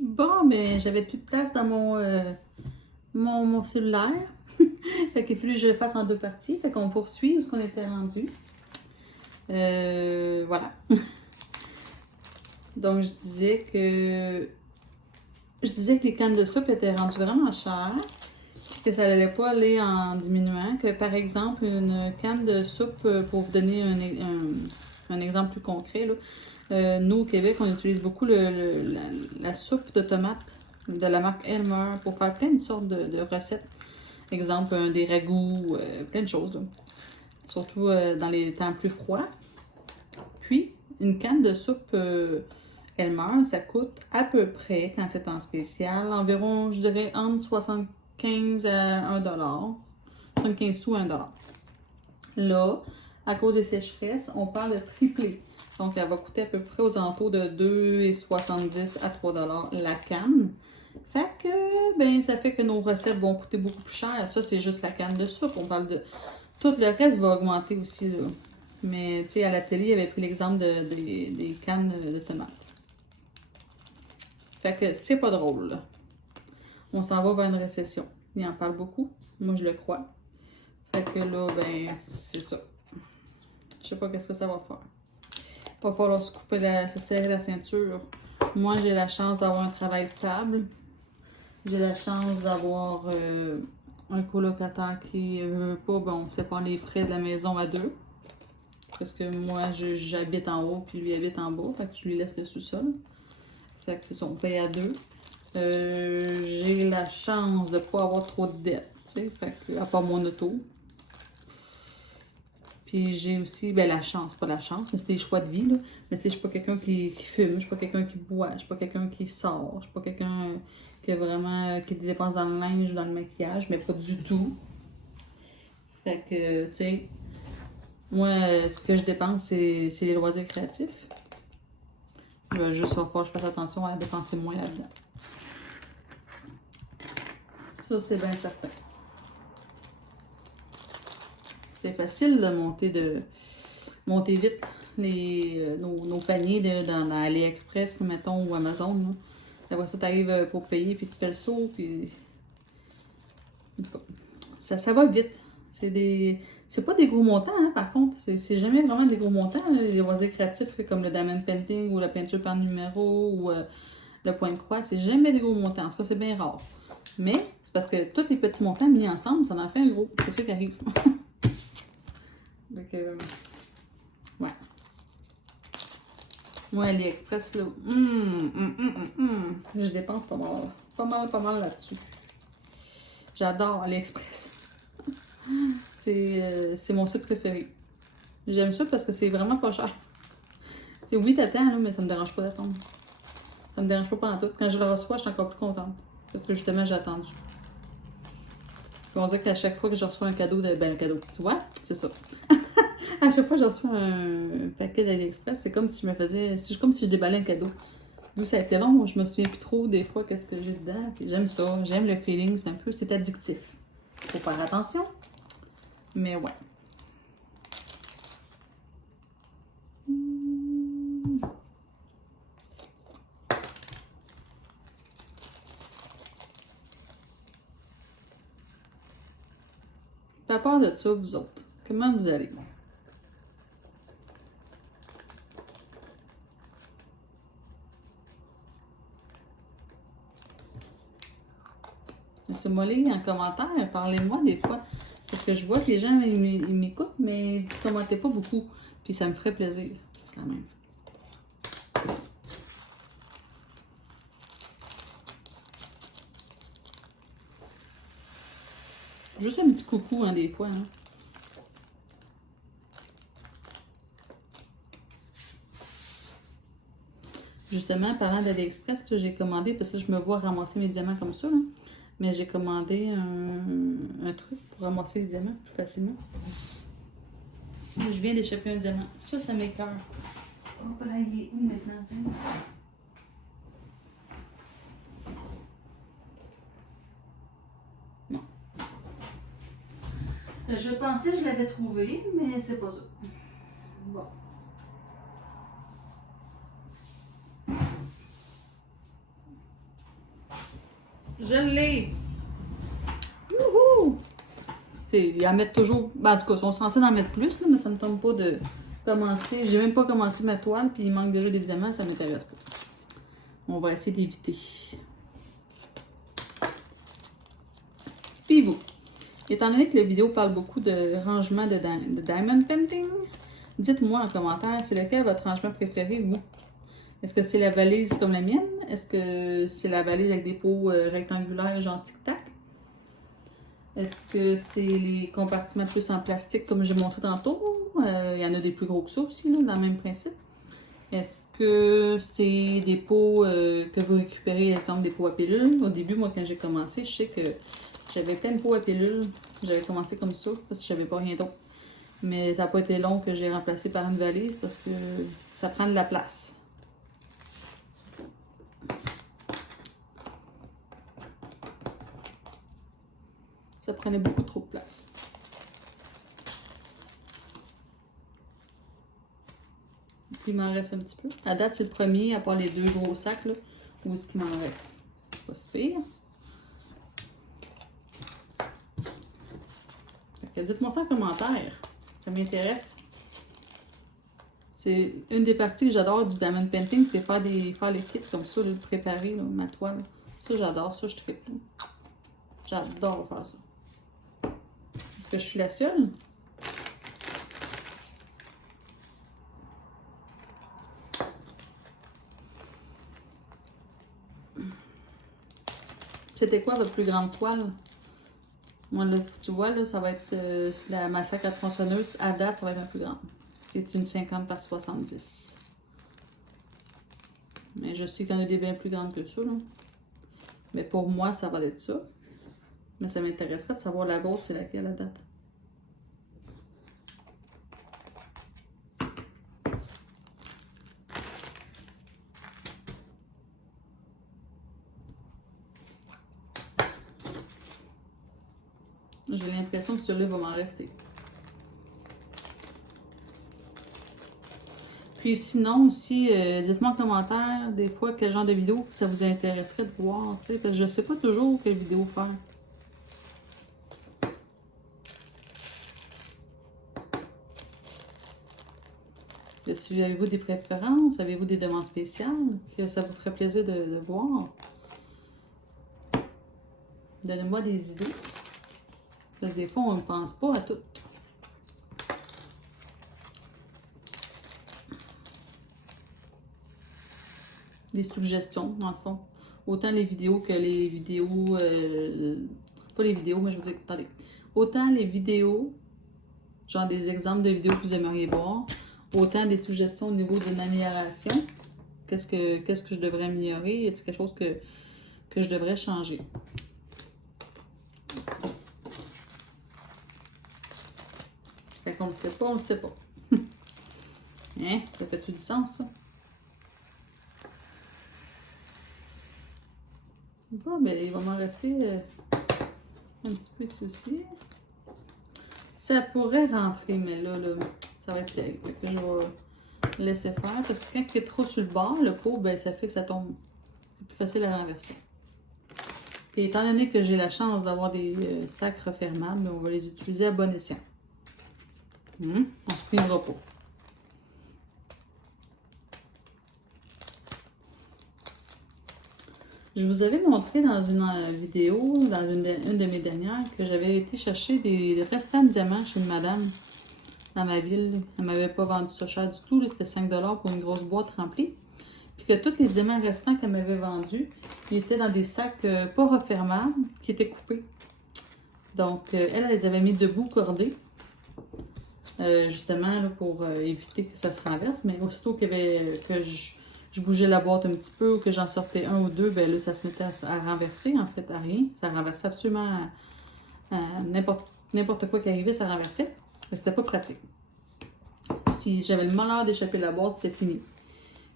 Bon, mais j'avais plus de place dans mon cellulaire. Fait qu'il a fallu que je le fasse en deux parties. Fait qu'on poursuit où est-ce qu'on était rendu. Voilà. Donc, je disais que les cannes de soupe étaient rendues vraiment chères, que ça n'allait pas aller en diminuant, que par exemple, une canne de soupe, pour vous donner un exemple plus concret, là, nous au Québec, on utilise beaucoup la soupe de tomates de la marque Elmer pour faire plein de sortes de recettes. Exemple, des ragoûts, plein de choses, là. Surtout dans les temps plus froids. Puis, une canne de soupe Elmer, ça coûte à peu près, quand c'est en spécial, environ, je dirais, entre 75 à 1 $. 75 sous à 1 $. Là, à cause des sécheresses, on parle de tripler. Donc, elle va coûter à peu près aux alentours de 2,70 à 3 $ la canne. Fait que, ben, ça fait que nos recettes vont coûter beaucoup plus cher. Ça, c'est juste la canne de soupe. On parle de... Tout le reste va augmenter aussi, là. Mais, tu sais, à la télé, il avait pris l'exemple des cannes de tomates. Fait que c'est pas drôle, là. On s'en va vers une récession. Il en parle beaucoup. Moi, je le crois. Fait que là, ben, c'est ça. Je sais pas qu'est-ce que ça va faire. Il va falloir se serrer la ceinture. Moi, j'ai la chance d'avoir un travail stable. J'ai la chance d'avoir un colocataire qui veut pas, bon, c'est pas les frais de la maison à deux. Parce que moi, j'habite en haut, puis lui habite en bas. Fait que je lui laisse le sous-sol. Fait que c'est ça, on paye à deux. J'ai la chance de pas avoir trop de dettes, tu sais, fait que, à part mon auto. Puis j'ai aussi, ben la chance, pas la chance, mais c'est des choix de vie, là. Mais tu sais, je suis pas quelqu'un qui fume, je suis pas quelqu'un qui boit, je suis pas quelqu'un qui sort, je suis pas quelqu'un qui a vraiment, qui dépense dans le linge, dans le maquillage, mais pas du tout. Fait que, tu sais, moi, ce que je dépense, c'est les loisirs créatifs. Il va juste falloir que je fasse attention à dépenser moins là-dedans. Ça, c'est bien certain. C'est facile de monter vite nos paniers dans AliExpress, mettons, ou Amazon. Là. Après ça, tu arrives pour payer, puis tu fais le saut, puis... Ça va vite. C'est pas des gros montants, hein, par contre. C'est jamais vraiment des gros montants. Hein, les loisirs créatifs comme le diamond painting ou la peinture par numéro ou le point de croix, c'est jamais des gros montants. En tout cas, c'est bien rare. Mais c'est parce que tous les petits montants mis ensemble, ça en fait un gros. C'est ça qui arrive. Donc, ouais. Moi, AliExpress, là, je dépense pas mal là-dessus. J'adore AliExpress. C'est mon site préféré. J'aime ça parce que c'est vraiment pas cher. C'est oui, t'attends, là, mais ça me dérange pas d'attendre. Ça me dérange pas pendant tout. Quand je le reçois, je suis encore plus contente. Parce que justement, j'ai attendu. Puis on dirait qu'à chaque fois que je reçois un cadeau, ben, un cadeau, tu vois, c'est ça. À chaque fois que je reçois un paquet d'AliExpress, c'est comme si comme si je déballais un cadeau. Vu que ça a été long, je me souviens plus trop des fois qu'est-ce que j'ai dedans. Puis j'aime ça, j'aime le feeling, c'est addictif. Faut faire attention. Mais ouais. À part de ça, vous autres, comment vous allez? Laissez-moi lire en commentaire, parlez-moi des fois. Parce que je vois que les gens ils m'écoutent, mais vous ne commentez pas beaucoup. Puis ça me ferait plaisir, quand même. Juste un petit coucou, hein, des fois. Hein. Justement, parlant d'AliExpress, j'ai commandé, parce que je me vois ramasser mes diamants comme ça, là. Mais j'ai commandé un truc pour ramasser les diamants plus facilement. Je viens d'échapper un diamant. Ça m'écoeure. Oh, là, il est où maintenant? Non. Je pensais que je l'avais trouvé, mais c'est pas ça. Bon. Je l'ai! Youhou! Ils en mettent toujours. Ben, en tout cas, ils sont censés en mettre plus, là, mais ça me tombe pas de commencer. J'ai même pas commencé ma toile, puis il manque déjà des diamants, ça m'intéresse pas. On va essayer d'éviter. Puis vous, étant donné que la vidéo parle beaucoup de rangement de diamond painting, dites-moi en commentaire, c'est lequel votre rangement préféré, vous? Est-ce que c'est la valise comme la mienne? Est-ce que c'est la valise avec des pots rectangulaires genre tic-tac? Est-ce que c'est les compartiments plus en plastique comme j'ai montré tantôt? Il y en a des plus gros que ça aussi, là, dans le même principe. Est-ce que c'est des pots que vous récupérez, exemple des pots à pilules? Au début, moi, quand j'ai commencé, je sais que j'avais plein de pots à pilules. J'avais commencé comme ça parce que je n'avais pas rien d'autre. Mais ça n'a pas été long que j'ai remplacé par une valise parce que ça prend de la place. Ça prenait beaucoup trop de place. Puis il m'en reste un petit peu. À date, c'est le premier, à part les deux gros sacs, là, où est-ce qu'il m'en reste. C'est pas si pire. Dites-moi ça en commentaire. Ça m'intéresse. C'est une des parties que j'adore du diamond painting, c'est faire les kits comme ça, le préparer, là, ma toile. Ça, j'adore. Ça, je tripe. J'adore faire ça. Est-ce que je suis la seule? C'était quoi votre plus grande toile? Moi, là, tu vois, là, ça va être la massacre à tronçonneuse. À date, ça va être ma plus grande. C'est une 50 par 70. Mais je sais qu'il y en a des bien plus grandes que ça, là. Mais pour moi, ça va être ça. Mais ça m'intéresserait de savoir la vôtre, c'est laquelle à date. J'ai l'impression que celui-là va m'en rester. Puis sinon aussi, dites-moi en commentaire des fois quel genre de vidéo ça vous intéresserait de voir, tu sais, parce que je sais pas toujours quelle vidéo faire. Avez-vous des préférences? Avez-vous des demandes spéciales que ça vous ferait plaisir de voir? Donnez-moi des idées. Parce que des fois, on ne pense pas à tout. Des suggestions, dans le fond. Autant les vidéos que les vidéos... pas les vidéos, mais je veux dire, attendez. Autant les vidéos, genre des exemples de vidéos que vous aimeriez voir, autant des suggestions au niveau d'une amélioration. Qu'est-ce que je devrais améliorer? Y a-t-il quelque chose que je devrais changer? Fait qu'on le sait pas, on le sait pas. Hein? Ça fait-tu du sens, ça? Bon, ben, il va m'en rester un petit peu ici aussi. Ça pourrait rentrer, mais là, ça va être sec. Fait que je vais laisser faire. Parce que quand il est trop sur le bord, le pot, ben, ça fait que ça tombe. C'est plus facile à renverser. Puis, étant donné que j'ai la chance d'avoir des sacs refermables, on va les utiliser à bon escient. On ne se privera pas. Je vous avais montré dans une vidéo, dans une de mes dernières, que j'avais été chercher des restants de diamants chez une madame dans ma ville. Elle ne m'avait pas vendu ça cher du tout, c'était 5 $ pour une grosse boîte remplie. Puis que tous les diamants restants qu'elle m'avait vendus, ils étaient dans des sacs pas refermables, qui étaient coupés. Donc, elle les avait mis debout, cordés, justement là, pour éviter que ça se renverse. Mais aussitôt que je bougeais la boîte un petit peu ou que j'en sortais un ou deux, ben là, ça se mettait à renverser, en fait, à rien. Ça renversait absolument n'importe quoi qui arrivait, ça renversait. Mais c'était pas pratique. Si j'avais le malheur d'échapper la boîte, c'était fini.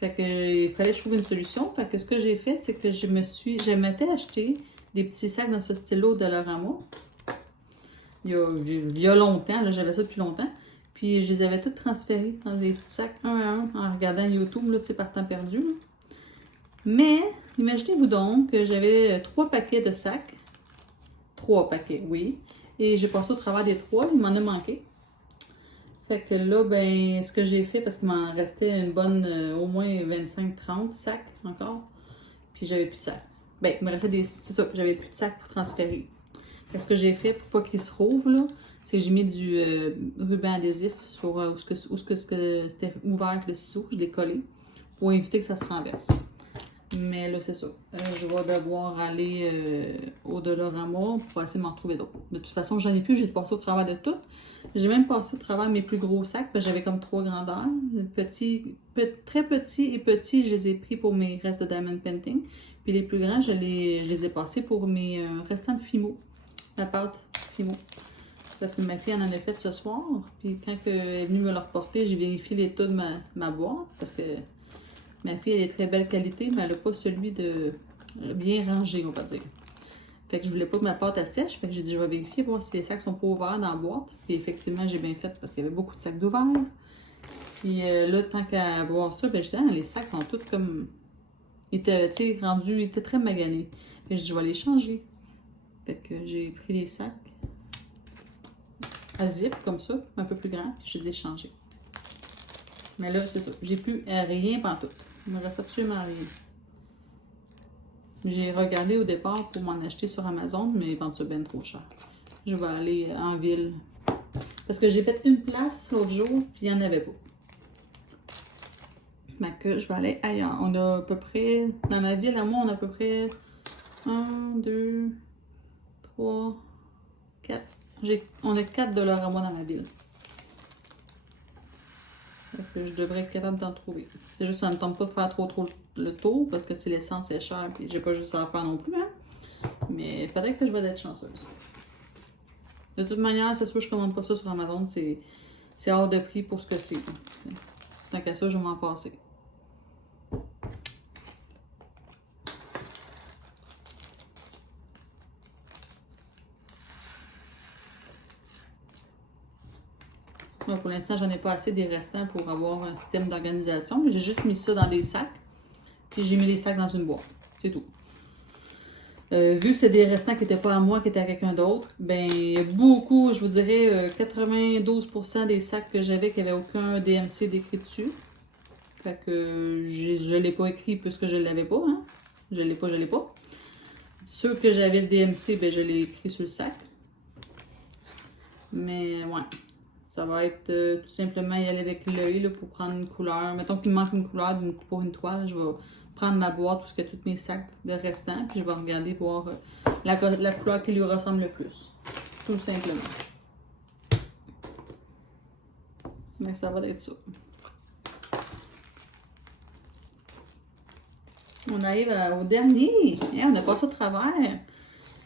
Fait que il fallait que je trouve une solution. Fait que ce que j'ai fait, c'est que je m'étais acheté des petits sacs dans ce style-là au Dollarama. Il y a longtemps, là, j'avais ça depuis longtemps. Puis je les avais tous transférés dans des petits sacs un à un en regardant YouTube, là, tu sais, par temps perdu. Là. Mais Imaginez-vous donc que j'avais 3 paquets de sacs. 3 paquets, oui. Et j'ai passé au travers des 3, il m'en a manqué. Fait que là, ben, ce que j'ai fait, parce qu'il m'en restait une bonne, au moins 25-30 sacs encore. Puis j'avais plus de sacs. Ben, il me restait des. C'est ça, j'avais plus de sacs pour transférer. Fait que ce que j'ai fait pour pas qu'ils se rouvrent, là, c'est que j'ai mis du ruban adhésif sur où c'était ouvert avec le ciseau. Je l'ai collé pour éviter que ça se renverse. Mais là, c'est ça. Je vais devoir aller au Dollarama pour essayer de m'en trouver d'autres. De toute façon, j'en ai plus. J'ai passé au travers de tout. J'ai même passé au travers de mes plus gros sacs. Parce que j'avais comme 3 grandeurs. Très petits et petits, je les ai pris pour mes restes de Diamond Painting. Puis les plus grands, je les ai passés pour mes restants de Fimo. La pâte Fimo. Parce que ma fille en a fait ce soir. Puis quand elle est venue me le reporter, j'ai vérifié l'état de ma boîte. Parce que ma fille, elle est de très belle qualité, mais elle n'a pas celui de bien rangé, on va dire. Fait que je voulais pas que ma pâte sèche. Fait que j'ai dit, je vais vérifier, voir si les sacs sont pas ouverts dans la boîte. Puis effectivement, j'ai bien fait parce qu'il y avait beaucoup de sacs d'ouverts. Puis là, tant qu'à voir ça, ben, je disais, les sacs sont tous comme. Ils étaient rendus, ils étaient très maganés. Fait que je dis, je vais les changer. Fait que j'ai pris les sacs à zip, comme ça, un peu plus grands, puis je les ai changés. Mais là, c'est ça. J'ai plus rien pantoute. Il me reste absolument rien. J'ai regardé au départ pour m'en acheter sur Amazon, mais ils vendent ça bien trop cher. Je vais aller en ville. Parce que j'ai fait une place l'autre jour, puis il n'y en avait pas. Mais que je vais aller ailleurs. On a à peu près, dans ma ville, à moi, on a à peu près 1, 2, 3, 4. On a 4 Dollarama dans la ville. Que je devrais être capable d'en trouver. C'est juste que ça ne me tente pas de faire trop le tour parce que l'essence est chère et j'ai pas juste à en faire non plus. Hein? Mais peut-être que je vais être chanceuse. De toute manière, c'est sûr que je commande pas ça sur Amazon. C'est hors de prix pour ce que c'est. Tant qu'à ça, je vais m'en passer. Bon, pour l'instant, j'en ai pas assez des restants pour avoir un système d'organisation. J'ai juste mis ça dans des sacs. Puis j'ai mis les sacs dans une boîte. C'est tout. Vu que c'est des restants qui n'étaient pas à moi, qui étaient à quelqu'un d'autre, ben beaucoup, je vous dirais 92% des sacs que j'avais qui n'avaient aucun DMC décrit dessus. Fait que je ne l'ai pas écrit puisque je ne l'avais pas. Hein? Je l'ai pas. Ceux que j'avais le DMC, ben je l'ai écrit sur le sac. Mais ouais. Ça va être tout simplement y aller avec l'œil pour prendre une couleur. Mettons qu'il me manque une couleur pour une toile, je vais prendre ma boîte où il y a tous mes sacs de restants, puis je vais regarder voir la couleur qui lui ressemble le plus. Tout simplement. Mais ça va être ça. On arrive au dernier. On a passé au travers.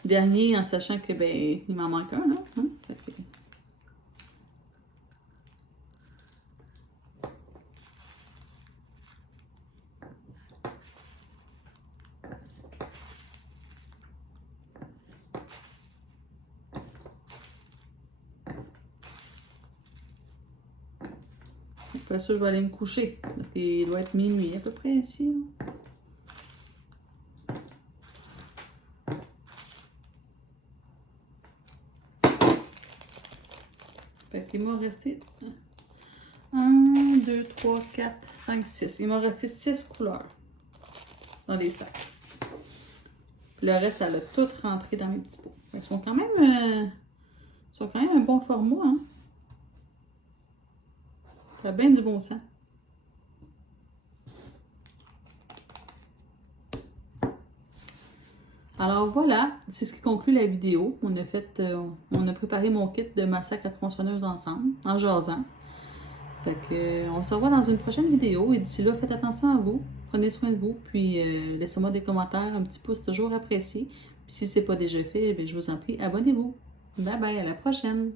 Dernier en sachant que ben il m'en manque un, là. Hein? Après ça, je vais aller me coucher. Parce qu'il doit être minuit à peu près ici. Fait qu'il m'a resté 1, 2, 3, 4, 5, 6. Il m'a resté 6 couleurs dans des sacs. Puis le reste, elle a tout rentré dans mes petits pots. Ils sont quand même un bon format. Hein? Ça a bien du bon sens. Alors voilà, c'est ce qui conclut la vidéo. On a préparé mon kit de massac à tronçonneuse ensemble, en jasant. Fait que, on se revoit dans une prochaine vidéo. Et d'ici là, faites attention à vous. Prenez soin de vous. Puis laissez-moi des commentaires. Un petit pouce toujours apprécié. Puis si ce n'est pas déjà fait, je vous en prie, abonnez-vous. Bye bye, à la prochaine.